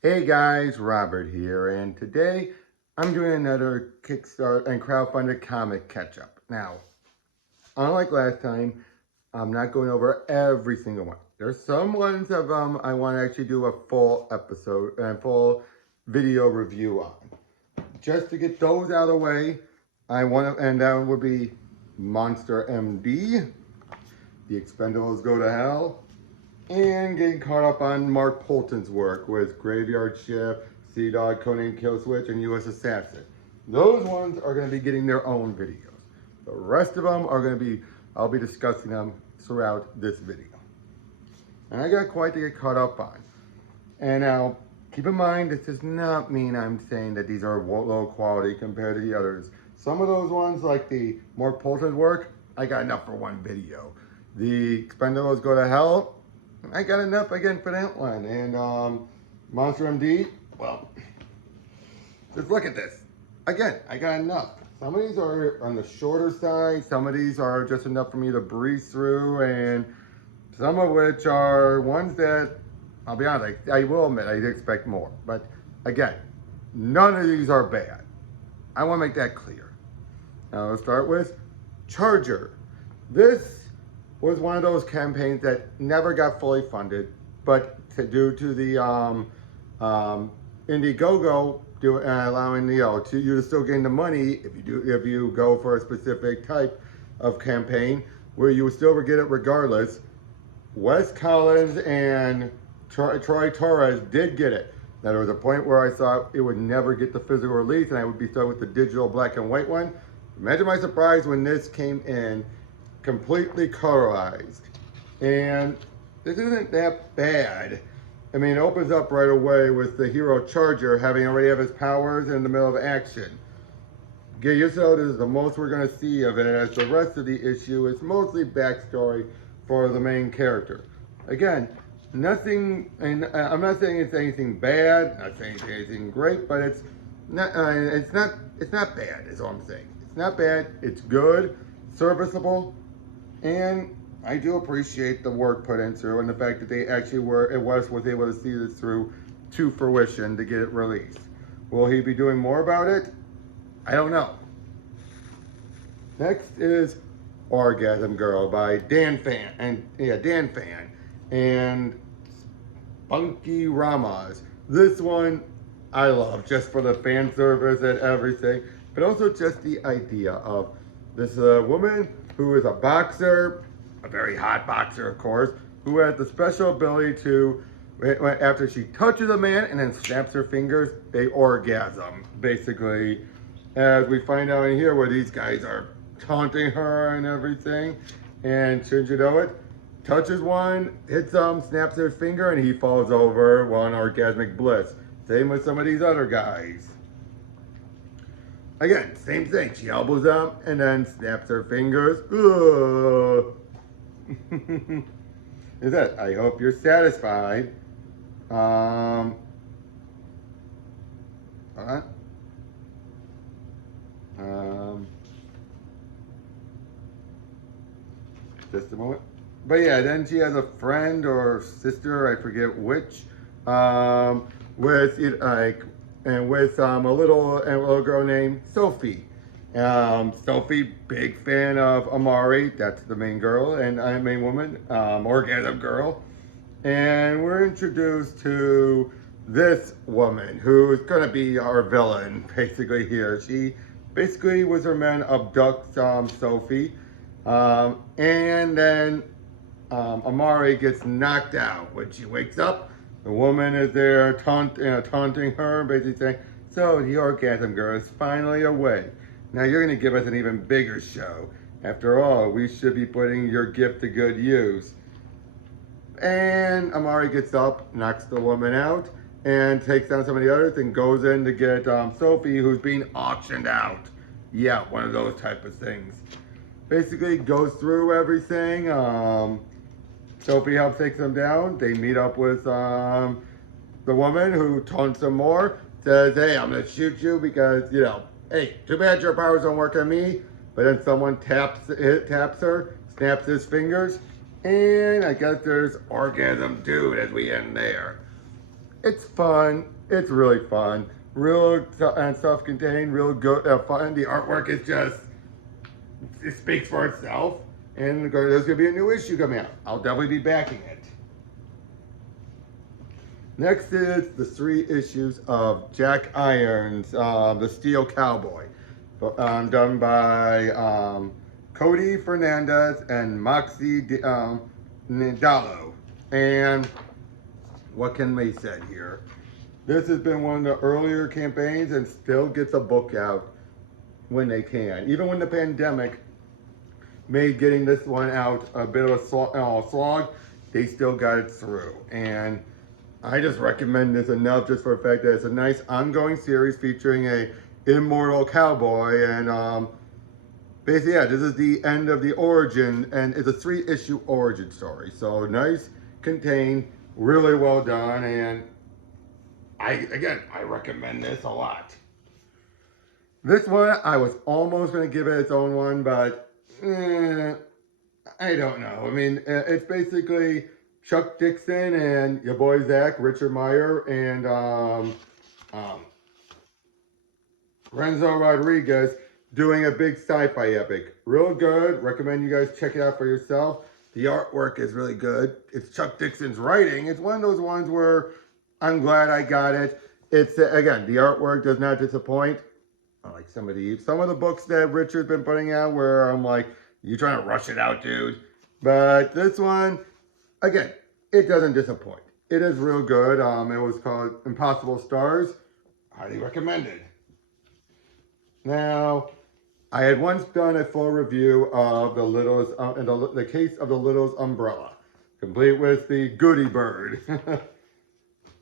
Hey guys, Robert here, and today I'm doing another Kickstarter and crowdfunded comic catch-up. Now, unlike last time, I'm not going over every single one. There's some ones of them I want to actually do a full episode and full video review on. Just to get those out of the way, I want to, and that would be Monster MD, The Expendables Go to Hell, and getting caught up on Mark Polton's work with Graveyard Shift, Sea Dog, Conan Killswitch, and U.S. Assassin. Those ones are going to be getting their own videos. The rest of them are going to be, I'll be discussing them throughout this video. And I got quite to get caught up on. And now, keep in mind, this does not mean I'm saying that these are low quality compared to the others. Some of those ones, like the Mark Polton's work, I got enough for one video. The Expendables Go to Hell, I got enough again for that one. And Monster MD, well, just look at this. Again, I got enough. Some of these are on the shorter side. Some of these are just enough for me to breeze through. And some of which are ones that, I'll be honest, I will admit, I did expect more. But again, none of these are bad. I want to make that clear. Now let's start with Charger. This was one of those campaigns that never got fully funded, but due to the Indiegogo allowing you to still gain the money if you go for a specific type of campaign where you would still get it regardless. Wes Collins and Troy Torres did get it. Now there was a point where I thought it would never get the physical release and I would be stuck with the digital black and white one. Imagine my surprise when this came in completely colorized, and this isn't that bad. I mean, it opens up right away with the hero Charger having already have his powers in the middle of action. Get yourself, this is the most we're going to see of it, as the rest of the issue is mostly backstory for the main character. Again, nothing, and I'm not saying it's anything bad, not saying it's anything great, but it's not bad is all I'm saying. It's not bad, it's good, serviceable. And I do appreciate the work put into and the fact that they actually was able to see this through to fruition to get it released. Will he be doing more about it? I don't know. Next is Orgasm Girl by DannPhan and Spunky Ramas. This one I love just for the fan service and everything, but also just the idea of this woman who is a boxer, a very hot boxer, of course, who has the special ability to, after she touches a man and then snaps her fingers, they orgasm, basically. As we find out in here where these guys are taunting her and everything. And shouldn't you know it, touches one, hits him, snaps their finger, and he falls over while in orgasmic bliss. Same with some of these other guys. Again, same thing. She elbows up and then snaps her fingers. Is that? I hope you're satisfied. Just a moment. But yeah, then she has a friend or sister, I forget which, with a little girl named Sophie. Sophie, big fan of Amari, that's the main girl, and I'm main woman, Orgasm Girl. And we're introduced to this woman who's gonna be our villain, basically here. She basically, with her men, abducts Sophie, and then Amari gets knocked out. When she wakes up, the woman is there taunting her, basically saying, so the Orgasm Girl is finally awake. Now you're going to give us an even bigger show. After all, we should be putting your gift to good use. And Amari gets up, knocks the woman out, and takes down some of the others and goes in to get Sophie, who's being auctioned out. Yeah, one of those type of things. Basically goes through everything. Sophie helps take them down. They meet up with the woman who taunts them more. Says, hey, I'm going to shoot you because, hey, too bad your powers don't work on me. But then someone taps her, snaps his fingers. And I guess there's Orgasm Dude as we end there. It's fun. It's really fun. Real and self-contained, real good, fun. The artwork is just, it speaks for itself. And there's going to be a new issue coming out. I'll definitely be backing it. Next is the 3 issues of Jack Irons, the Steel Cowboy, done by Cody, Fernandez, and Maxi, Dallo. And what can be said here? This has been one of the earlier campaigns and still gets a book out when they can. Even when the pandemic made getting this one out a bit of a slog, they still got it through. And I just recommend this enough just for the fact that it's a nice ongoing series featuring a immortal cowboy. And basically, yeah, this is the end of the origin, and it's a 3-issue origin story. So nice, contained, really well done, and I recommend this a lot. This one, I was almost going to give it its own one, but I don't know. I mean, it's basically Chuck Dixon and your boy Zach, Richard Meyer, and Renzo Rodriguez doing a big sci-fi epic. Real good. Recommend you guys check it out for yourself. The artwork is really good. It's Chuck Dixon's writing. It's one of those ones where I'm glad I got it. It's, again, the artwork does not disappoint. Like some of the books that Richard's been putting out where I'm like, you trying to rush it out, dude. But this one, again, it doesn't disappoint. It is real good. It was called Impossible Stars. Highly recommended. Now, I had once done a full review of the Littlest, the case of the Littlest umbrella, complete with the goodie bird.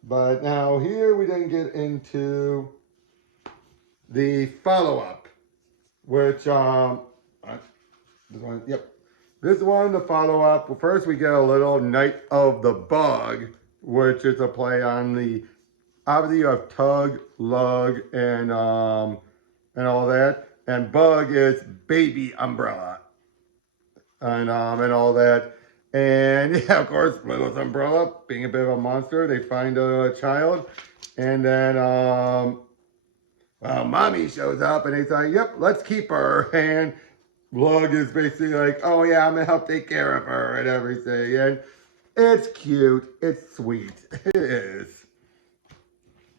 But now here we then get into the follow-up, which, this one, yep. This one, the follow-up, well, first we get a little Night of the Bug, which is a play on the, obviously you have tug, lug, and all that. And bug is baby umbrella. And all that. And yeah, of course, Littlest umbrella, being a bit of a monster, they find a child. And then, well, mommy shows up and they say, yep, let's keep her. And Lug is basically like, oh yeah, I'm gonna help take care of her and everything. And it's cute, it's sweet, it is.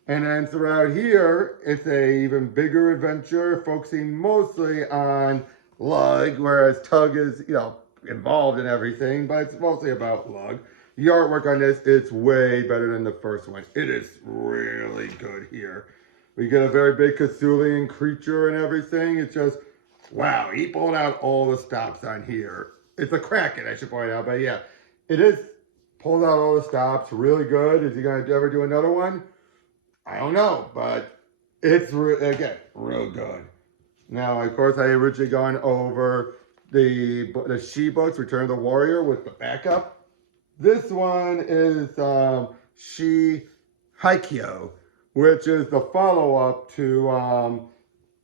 And then throughout here, it's a even bigger adventure, focusing mostly on Lug, whereas Tug is, you know, involved in everything, but it's mostly about Lug. The artwork on this, it's way better than the first one. It is really good here. We get a very big Cthulhian creature and everything. It's just, wow, he pulled out all the stops on here. It's a Kraken, I should point out, but yeah, it is pulled out all the stops, really good. Is he gonna ever do another one? I don't know, but it's, again, real good. Now, of course, I originally gone over the She books, Return of the Warrior, with the backup. This one is She Haikyo, which is the follow-up to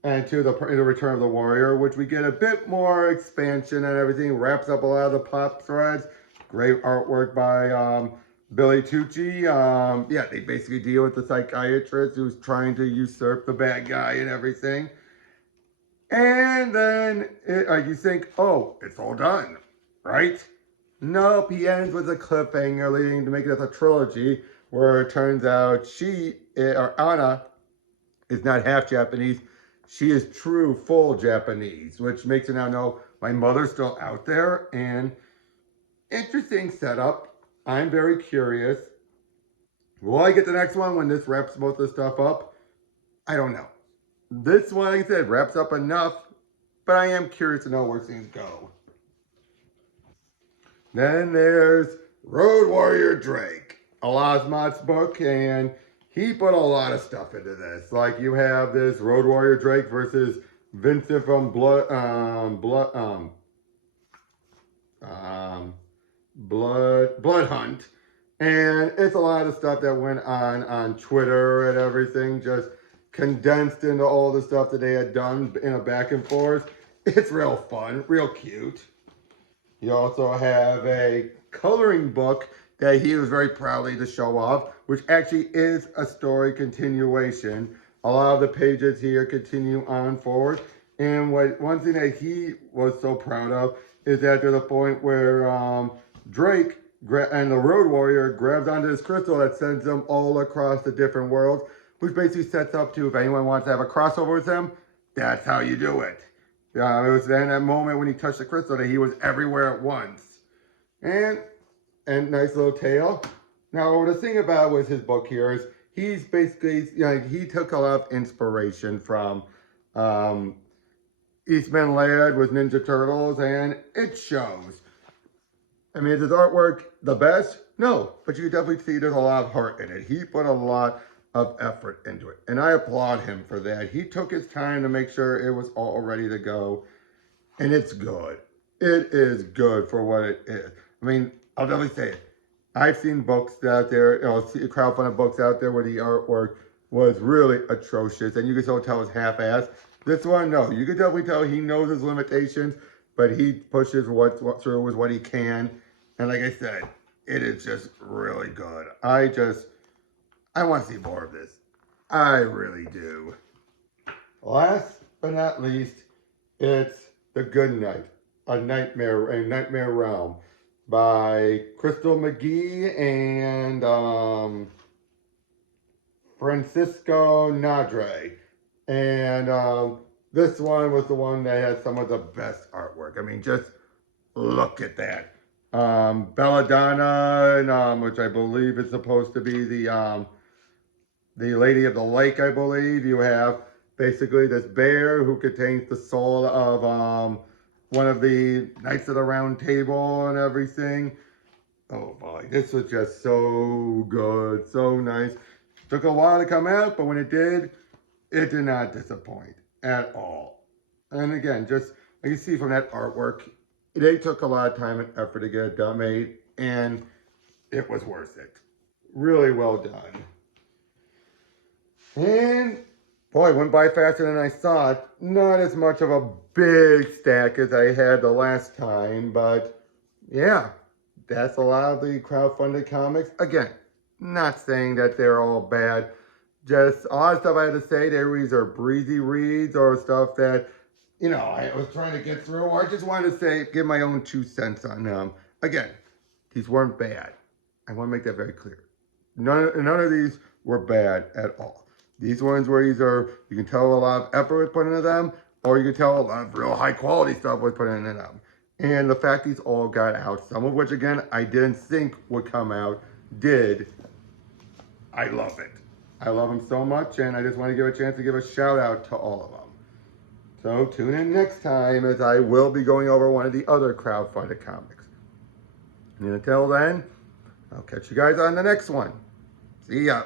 the Return of the Warrior, which we get a bit more expansion and everything. Wraps up a lot of the plot threads. Great artwork by Billy Tucci. Yeah, they basically deal with the psychiatrist who's trying to usurp the bad guy and everything. And then you think, oh, it's all done, right? Nope, he ends with a cliffhanger leading to make it as a trilogy where it turns out Anna is not half Japanese. She is true, full Japanese, which makes her now know my mother's still out there. And interesting setup. I'm very curious. Will I get the next one when this wraps most of the stuff up? I don't know. This one, like I said, wraps up enough, but I am curious to know where things go. Then there's Road Warrior Drake, Alazmat's book, and he put a lot of stuff into this. Like you have this Road Warrior Drake versus Vincent from Blood Hunt. And it's a lot of stuff that went on Twitter and everything, just condensed into all the stuff that they had done in a back and forth. It's real fun, real cute. You also have a coloring book that he was very proudly to show off, which actually is a story continuation. A lot of the pages here continue on forward. And one thing that he was so proud of is that to the point where Drake and the Road Warrior grabs onto this crystal that sends them all across the different worlds, which basically sets up to, if anyone wants to have a crossover with him, that's how you do it. It was then that moment when he touched the crystal that he was everywhere at once. And nice little tale. Now, the thing about with his book here is he's basically, he took a lot of inspiration from Eastman Laird with Ninja Turtles, and it shows. I mean, is his artwork the best? No, but you definitely see there's a lot of heart in it. He put a lot of effort into it, and I applaud him for that. He took his time to make sure it was all ready to go, and it's good. It is good for what it is. I mean, I'll definitely say it. I've seen books out there, crowdfunded books out there where the artwork was really atrocious, and you can still tell it's half-assed. This one, no, you can definitely tell he knows his limitations, but he pushes through with what he can. And like I said, it is just really good. I want to see more of this. I really do. Last but not least, it's The Good Night, a Nightmare Realm by Crystal McGee and Francisco Narde. And this one was the one that had some of the best artwork. I mean, just look at that. Belladonna, which I believe is supposed to be the Lady of the Lake, I believe. You have basically this bear who contains the soul of one of the Knights of the Round Table and everything. Oh boy, this was just so good, so nice. Took a while to come out, but when it did not disappoint at all. And again, just like you see from that artwork, they took a lot of time and effort to get it done made, and it was worth it. Really well done. And boy, it went by faster than I thought. Not as much of a big stack as I had the last time, but yeah, that's a lot of the crowdfunded comics. Again, not saying that they're all bad. Just a lot of stuff I had to say, these are breezy reads or stuff that, I was trying to get through, or I just wanted to say, give my own 2 cents on them. Again, these weren't bad. I want to make that very clear. None of these were bad at all. These ones were either, you can tell a lot of effort was put into them, or you can tell a lot of real high quality stuff was put into them. And the fact these all got out, some of which, again, I didn't think would come out, did. I love it. I love them so much, and I just want to give a chance to give a shout out to all of them. So tune in next time, as I will be going over one of the other crowdfunded comics. And until then, I'll catch you guys on the next one. See ya.